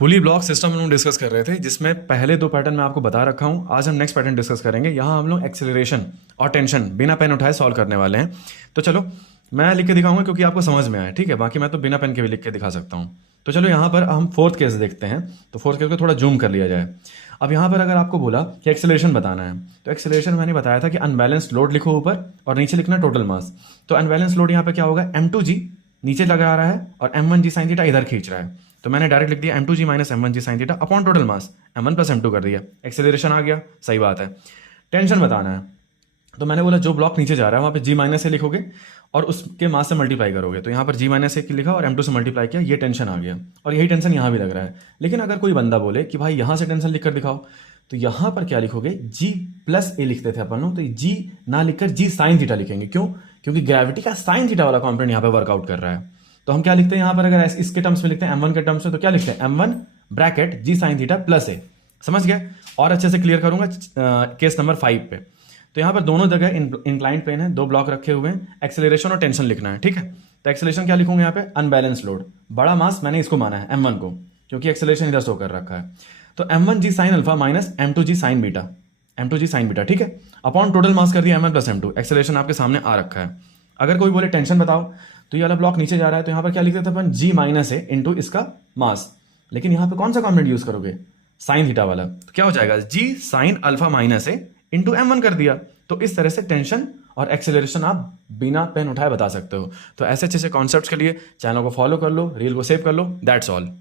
पुली block system हम लोग discuss कर रहे थे, जिसमें पहले दो पैटर्न मैं आपको बता रखा हूँ। आज हम नेक्स्ट पैटर्न डिस्कस करेंगे। यहाँ हम लोग एक्सेलरेशन और टेंशन बिना पेन उठाए सॉल्व करने वाले हैं। तो चलो मैं लिख के दिखाऊंगा क्योंकि आपको समझ में आए, ठीक है। बाकी मैं तो बिना पेन के भी लिख के दिखा सकता हूँ। तो चलो यहाँ पर हम फोर्थ केस देखते हैं। तो फोर्थ केस को थोड़ा जूम कर लिया जाए। अब यहाँ पर अगर आपको बोला कि एक्सेलरेशन बताना है, तो एक्सेलरेशन मैंने बताया था कि अनबैलेंस्ड लोड लिखो ऊपर और नीचे लिखना टोटल मास। तो अनबैलेंस लोड यहाँ पे क्या होगा, m2g नीचे लगा रहा है और m1g साइन थीटा इधर खींच रहा है। तो मैंने डायरेक्ट लिख दिया m2g minus m1g sine theta upon total mass m1 plus m2 कर दिया। एक्सेलरेशन आ गया, सही बात है। टेंशन बताना है, तो मैंने बोला जो ब्लॉक नीचे जा रहा है वहाँ पे g माइनस ए लिखोगे और उसके मास से मल्टीप्लाई करोगे। तो यहाँ पर g माइनस ए लिखा और m2 से मल्टीप्लाई किया, ये टेंशन आ गया। और यही टेंशन यहाँ भी लग रहा है। लेकिन अगर कोई बंदा बोले कि भाई यहाँ से टेंशन लिख कर दिखाओ, तो यहाँ पर क्या लिखोगे, g प्लस ए लिखते थे अपन लोग, तो g ना लिखकर g साइन थीटा लिखेंगे। क्यों? क्योंकि ग्रेविटी का साइन थीटा वाला कॉम्पोनेंट यहाँ पे वर्कआउट कर रहा है। तो हम क्या लिखते हैं यहाँ पर, अगर इसके टर्म्स में लिखते हैं m1 के टर्म्स में, तो क्या लिखते हैं m1 bracket g sign theta plus A. समझ गए? और अच्छे से क्लियर करूंगा केस नंबर 5 पे। तो यहाँ पर दोनों जगह इंक्लाइंड प्लेन है, दो ब्लॉक रखे हुए हैं, एक्सेलरेशन और टेंशन लिखना है, ठीक है। तो एक्सेलरेशन क्या लिखूंगा यहाँ पे, अनबैलेंस लोड, बड़ा मास मैंने इसको माना है m1 को, क्योंकि एक्सेलरेशन इधर शो कर रखा है। तो m1g sine alpha minus m2g sign beta, m2g sign beta, ठीक है, अपॉन टोटल मास कर दिया m1 प्लस m2। एक्सेलरेशन आपके सामने आ रखा है। अगर कोई बोले टेंशन बताओ, तो ये वाला ब्लॉक नीचे जा रहा है, तो यहाँ पर क्या लिखते थे अपन, g माइनस ए इंटू इसका मास। लेकिन यहाँ पे कौन सा कॉम्पोनेंट यूज करोगे, साइन थीटा वाला। तो क्या हो जाएगा, g साइन अल्फा माइनस ए इंटू m1 कर दिया। तो इस तरह से टेंशन और एक्सेलरेशन आप बिना पेन उठाए बता सकते हो। तो ऐसे अच्छे से कॉन्सेप्ट्स के लिए चैनल को फॉलो कर लो, रील को सेव कर लो। That's all.